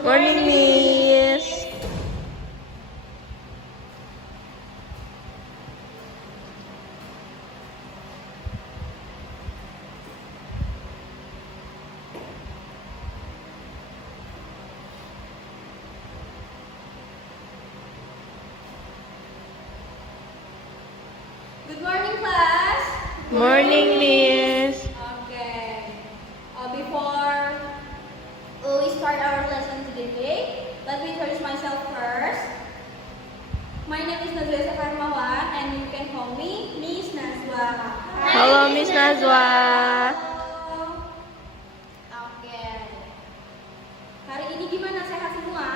Morning, Miss. Good morning, class. Morning, Miss. Okay. Before we start our lesson today, let me introduce myself first. My name is Nazwa Karmawan, and you can call me Miss Nazwa. Halo, Miss Nazwa. Halo. Oke. Hari ini gimana, sehat semua?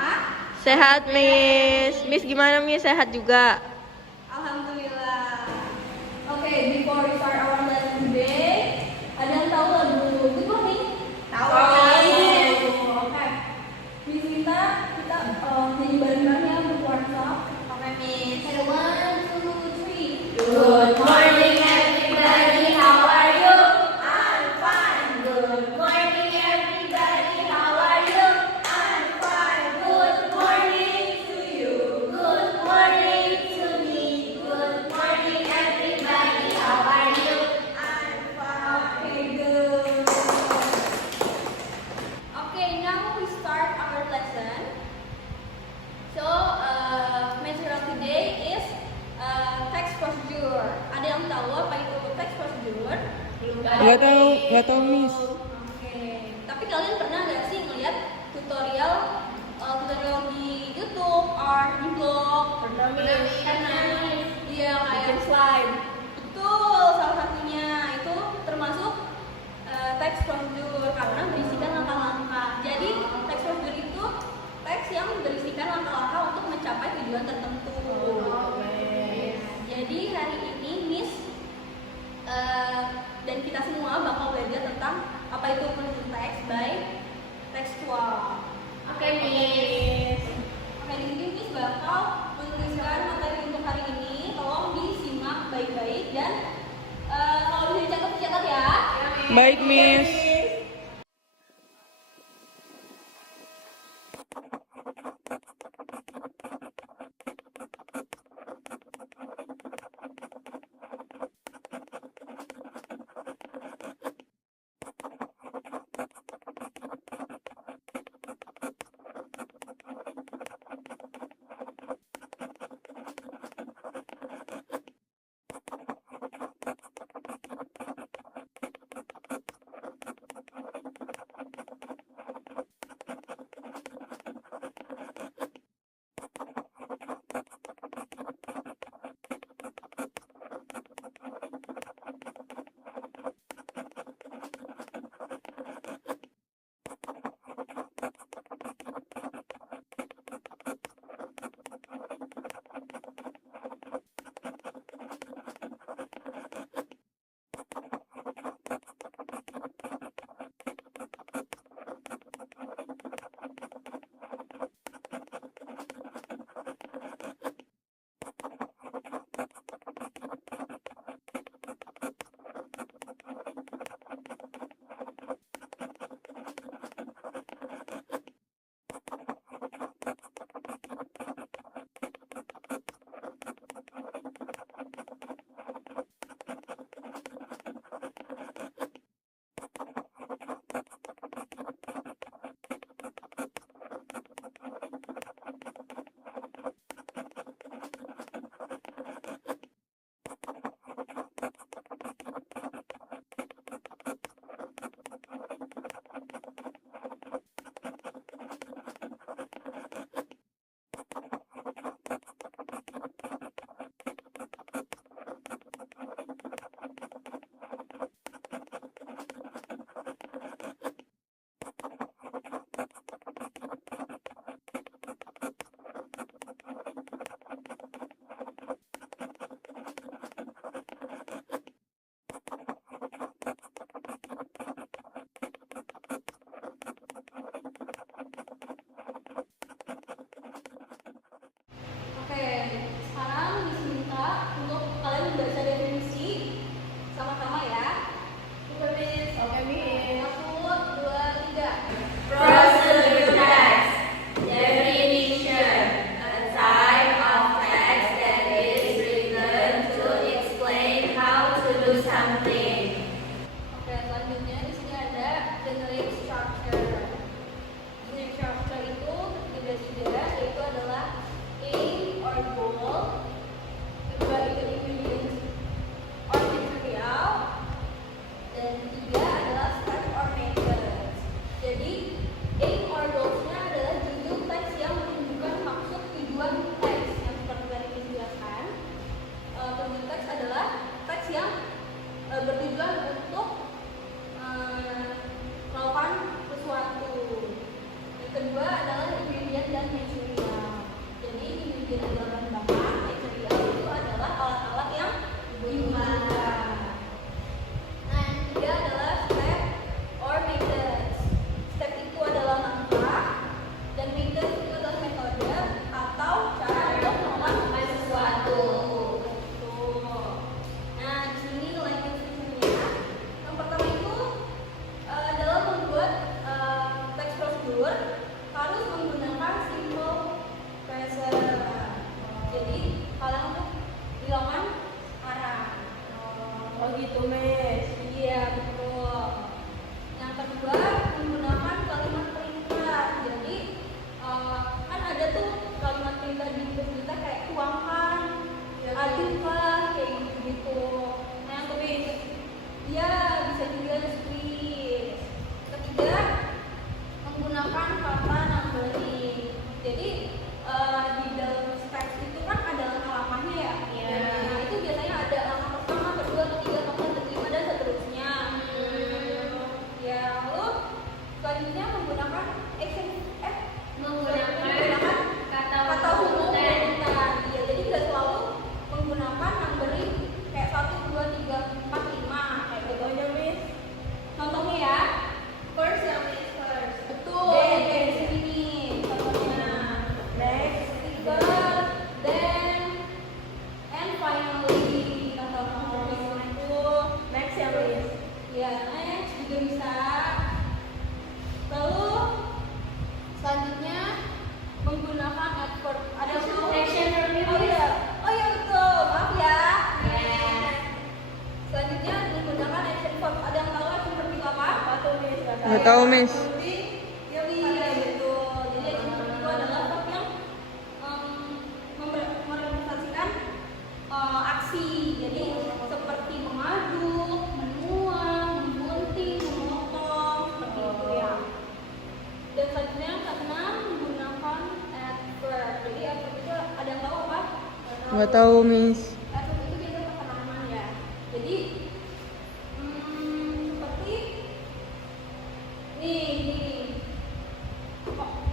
Sehat, Miss. Miss gimana, Miss? Sehat juga. Alhamdulillah. Okay, before we start our lesson today, ada yang tahu lagu Good Morning? Tahu. Oke. Miss kita nyanyi bareng-bareng ya untuk WhatsApp. Oke, Miss. Ada 1, 2, 3. Good morning, everybody. How are you? I'm fine. Good morning, everybody. How are you? I'm fine. Good morning to you. Good morning to me. Good morning, everybody. How are you? I'm fine. Okay, good. Okay, now we start our lesson. So, material today is text procedure. Ada yang tahu apa itu text procedure? Nggak tahu, Miss. Oke. Tapi kalian pernah nggak sih ngeliat tutorial di YouTube or di blog? Pernah. Iya, kayak slide. Betul, salah satunya itu termasuk text procedure karena berisikan langkah-langkah. Jadi text procedure itu teks yang berisikan langkah-langkah untuk mencapai tujuan tertentu. Jadi hari ini Miss dan kita semua bakal belajar tentang apa itu penulisan teks by tekstual. Oke, Miss. Oke, di sini Miss bakal menuliskan materi untuk hari ini. Tolong disimak baik-baik dan kalau bisa dicatat ya. Baik, Miss. tahu, Miss. Iya, betul. Jadi itu adalah verb yang merepresentasikan aksi. Jadi seperti mengaduk, menuang, menggunting, memotong, seperti itu ya. Dan selanjutnya yang keenam menggunakan adverb. Jadi adverb itu ada yang tahu apa? Nggak tahu, Miss. Adverb itu biasanya keterangan ya. Jadi seperti nih.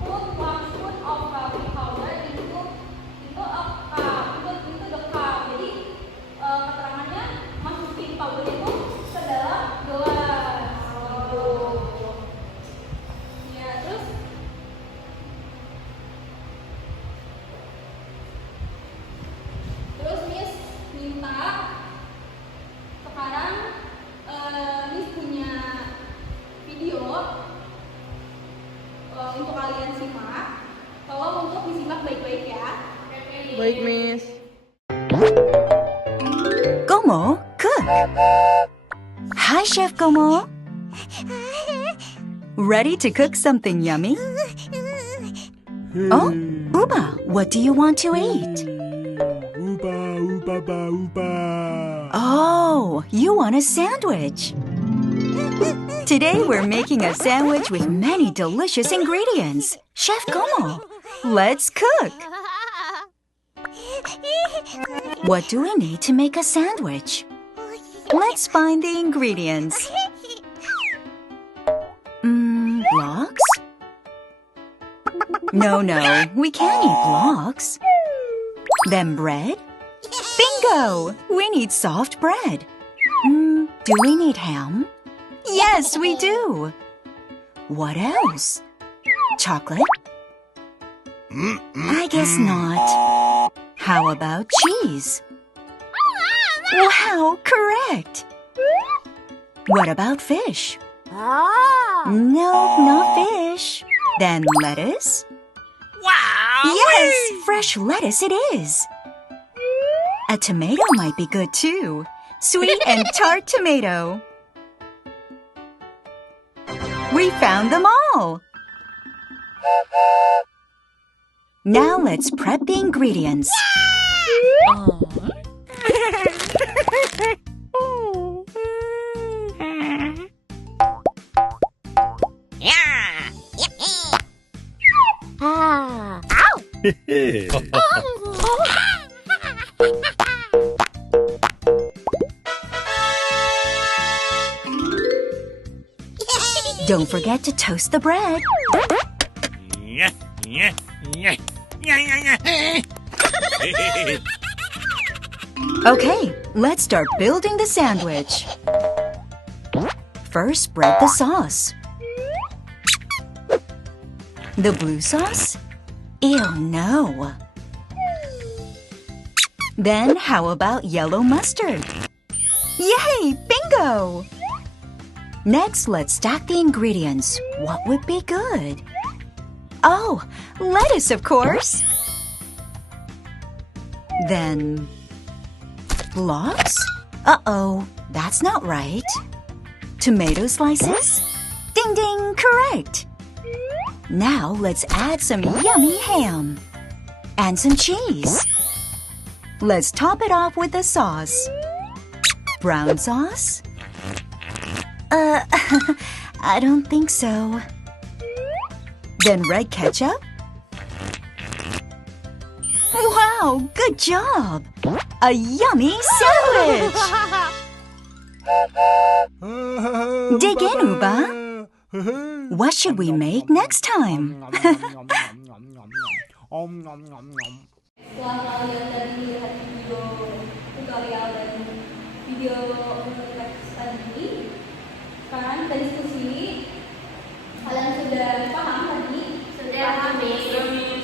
Put one spoon of coffee powder into a cup. Into the cup. Jadi keterangannya masukin powder itu ke dalam gelas. Ya, terus Miss minta sekarang Miss punya video untuk kalian simak. Tolong untuk disimak baik-baik ya. Baik, Miss. Gomo, cook. Hi, Chef Gomo. Ready to cook something yummy? Oh, Uba, what do you want to eat? Uba. Oh, you want a sandwich. Today we're making a sandwich with many delicious ingredients. Chef Gomo, let's cook. What do we need to make a sandwich? Let's find the ingredients. Blocks? No, we can't eat blocks. Then bread? Bingo! We need soft bread. Do we need ham? Yes, we do. What else? Chocolate? I guess not. How about cheese? Wow, correct. What about fish? No, not fish. Then lettuce? Wow! Yes, fresh lettuce it is. A tomato might be good too. Sweet and tart tomato. We found them all. Now let's prep the ingredients. Don't forget to toast the bread. Okay, let's start building the sandwich. First, spread the sauce. The blue sauce? Ew, no. Then how about yellow mustard? Yay, bingo! Next, let's stack the ingredients. What would be good? Oh, lettuce, of course. Then, blocks? Uh-oh, that's not right. Tomato slices? Ding ding, correct. Now let's add some yummy ham and some cheese. Let's top it off with the sauce. Brown sauce? I don't think so. Then red ketchup? Wow, good job! A yummy sandwich! Dig in, Uba. What should we make next time? Setelah kalian tadi lihat video tutorial dan video teks tadi, sekarang kita diskusi. Kalian sudah paham tadi? Sudah paham, Miss.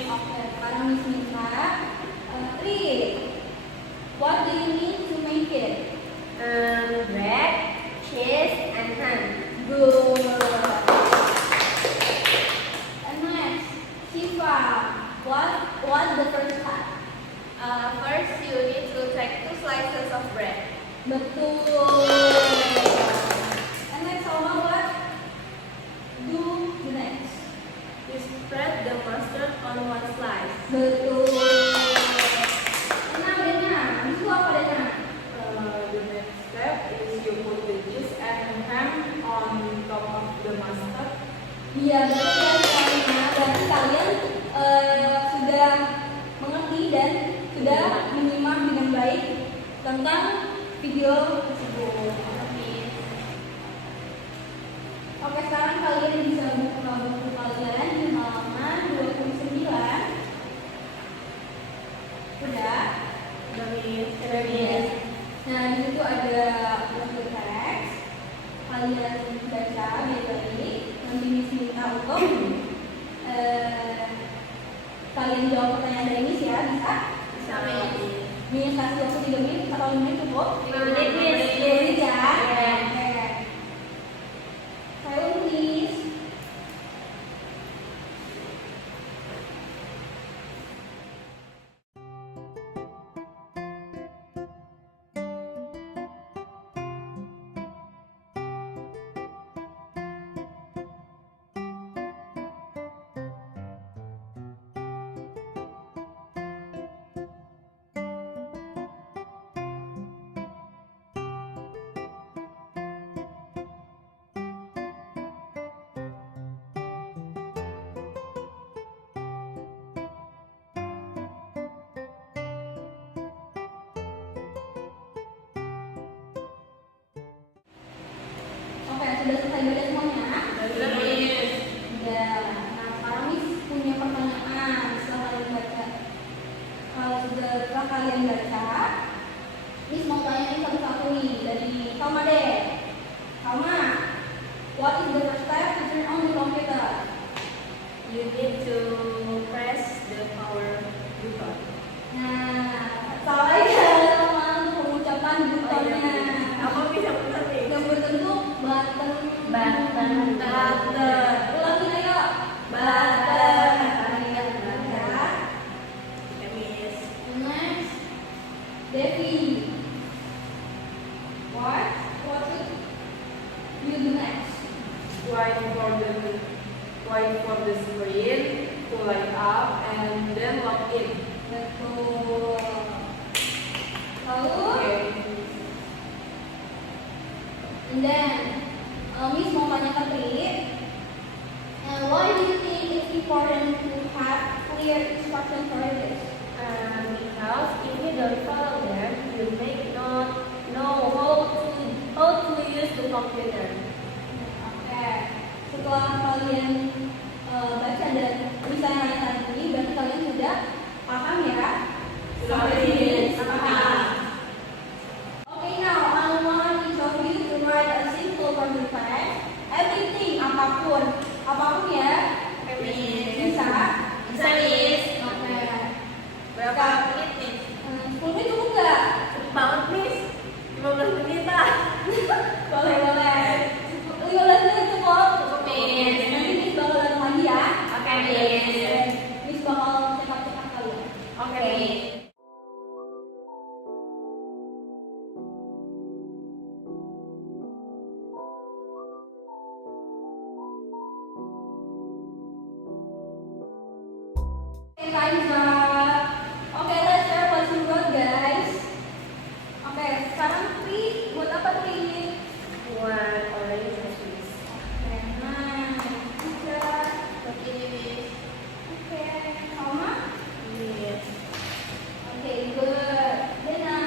Oke, sekarang Miss minta what do you need to make it? Bread, cheese, and ham. Good. And next, Siva, what the first step? First, you need to take 2 slices of bread. Betul. And next, Salma, what? the mustard on one slice. Betul. Nah, Dena, itu apa Dena? The next step is you put the cheese and ham on top of the mustard. Iya, berarti kalian sudah mengerti dan sudah menyimak dengan baik tentang video tersebut. Oke, sekarang kalian bisa buka buku kalian di halaman 29. Udah? Udah, Miss. Nah, di situ ada buku teks. Kalian baca baik-baik. Nanti Miss minta untuk kalian jawab pertanyaan dari Miss ya, bisa? Bisa, Miss. Miss kasih waktu 3 menit atau 5 menit cukup? 5 menit, Miss. 3 menit ya. Iya. Oke. Silent please. Oke, sudah selesai baca semuanya? Sudah, Miss. Sudah. Nah, sekarang Miss punya pertanyaan setelah kalian baca. Kalau sudah kalian baca, Miss mau tanyain satu-satu nih dari Salma deh. Salma, what is the first step to turn on the computer? You need to press the power button. Nah, salah ya Salma untuk mengucapkan butonnya. Apa bisa putar, Miss? Yang berbentuk button. Button. Ulangi ayo. Button. Ya. Oke, Miss. Next, Devi. What should you do next? Wait for the screen to light up and then log in. Betul. Lalu, Okay. and then, Miss mau tanya ke Tri, why do you think it's important to have clear instructions for this? Because if you don't follow them, you may not know how to use the computer. Oke, setelah kalian baca dan misalnya tadi, berarti kalian sudah paham ya? Sampai sini paham. Okay, now I want each of you to write a simple question text. Everything, apapun ya. Bisa? Bisa, Miss. Oke. Berapa menit, Miss? 10 menit cukup nggak? Cepet banget, Miss. 15 menitan. Boleh. 15 menit cukup? Cukup, Miss. Nanti Miss bakal datang lagi ya. Oke, Miss. Miss bakal cekap-cekap kalian. Oke, Miss. Okay, time's up. Okay, let's share what you wrote, guys. Okay, sekarang Tri, buat apa Tri? Buat orange juice. Okay, nice. Bisa. Oke, Miss. Okay, Salma? Miss. Okay, good. Dena?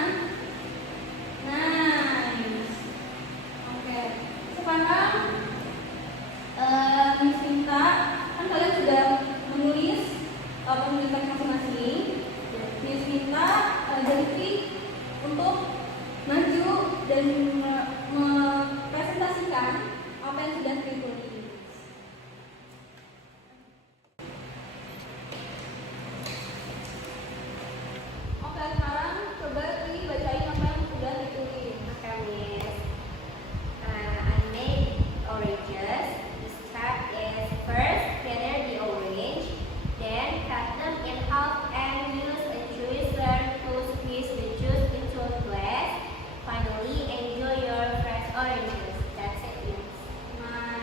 Nice. Okay, sekarang Miss minta, kan kalian sudah menulis penulis teks masing-masing. Miss minta dari Tri untuk maju dan mempresentasikan apa yang sudah Tri tulis. Oke, sekarang coba Tri bacain apa yang sudah ditulis. Okay, Miss. I made oranges. The step is first gather the orange, then cut them in half and use a juicer to squeeze the juice into a glass. Finally, enjoy your fresh oranges. That's it, Miss. Nah,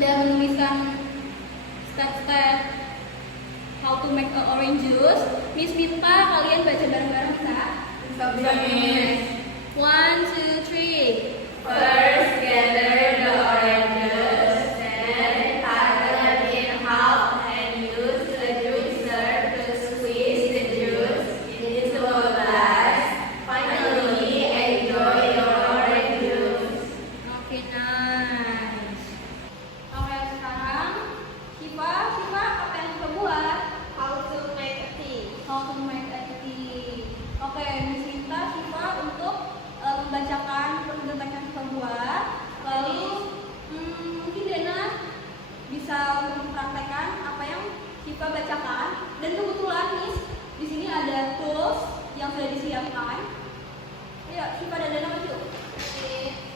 sudah menuliskan step-step how to make a orange juice, Miss minta kalian baca bareng-bareng bisa? Bisa, Miss. 1, 2, 3. First, gather the oranges, then cut them in half and use a juicer to squeeze the juice into a glass. Finally, enjoy your orange juice. Oke, nice. Oke, sekarang Siva, apa yang kita buat? How to make a tea. How to make a tea. Oke, Miss minta Siva untuk membacakan pertunjukan yang kita buat. Lalu mungkin Dena bisa mempraktekkan apa yang Siva bacakan. Dan kebetulan Miss di sini ada tools yang sudah disiapkan. Ayo, Siva dan Dena maju. Oke.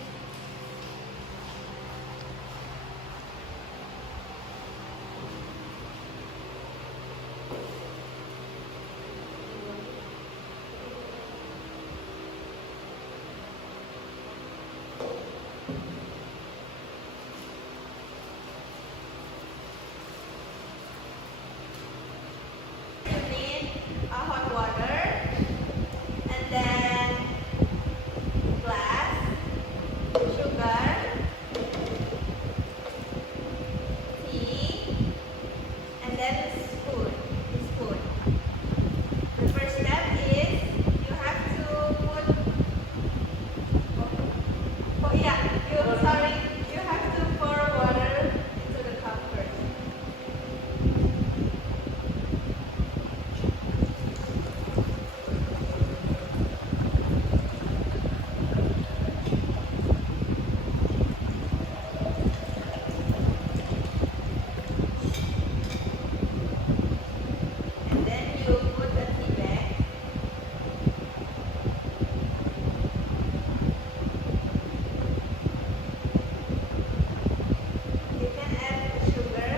You need a hot water and then glass, sugar, tea, and then spoon. The first step is you have to put. Oh yeah, you have to pour water into the cup first. And then you put a tea bag. You can add sugar.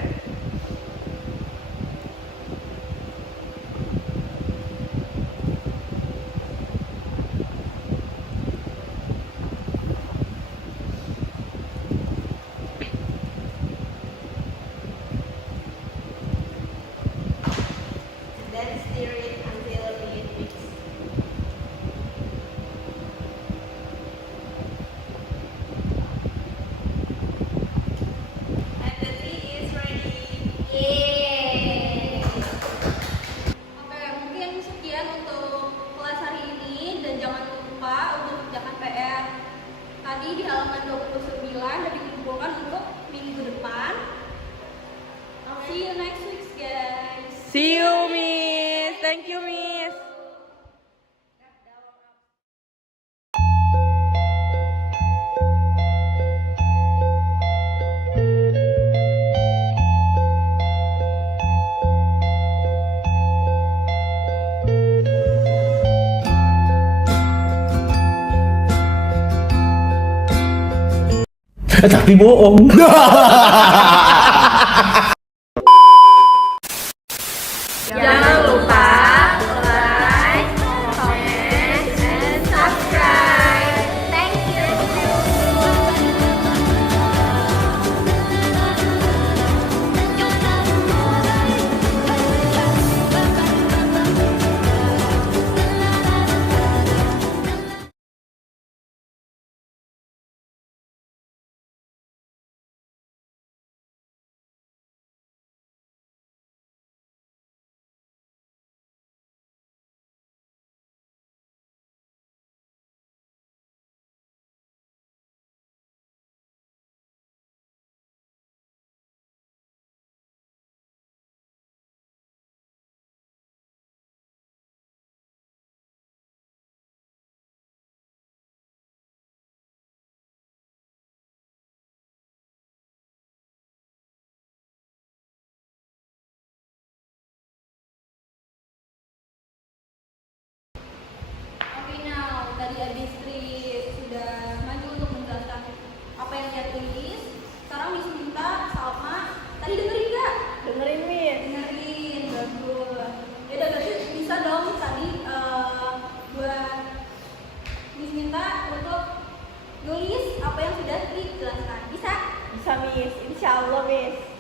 And then stir it until it mixes. And the tea is ready. Yay! Oke, mungkin sekian untuk kelas hari ini dan jangan lupa untuk kerjakan PR tadi di halaman 29 dan dikumpulkan untuk minggu depan. See you next week, guys. See you, Miss. Thank you, Miss. Tapi bohong. Jangan lupa Miss. Insya Allah, Miss.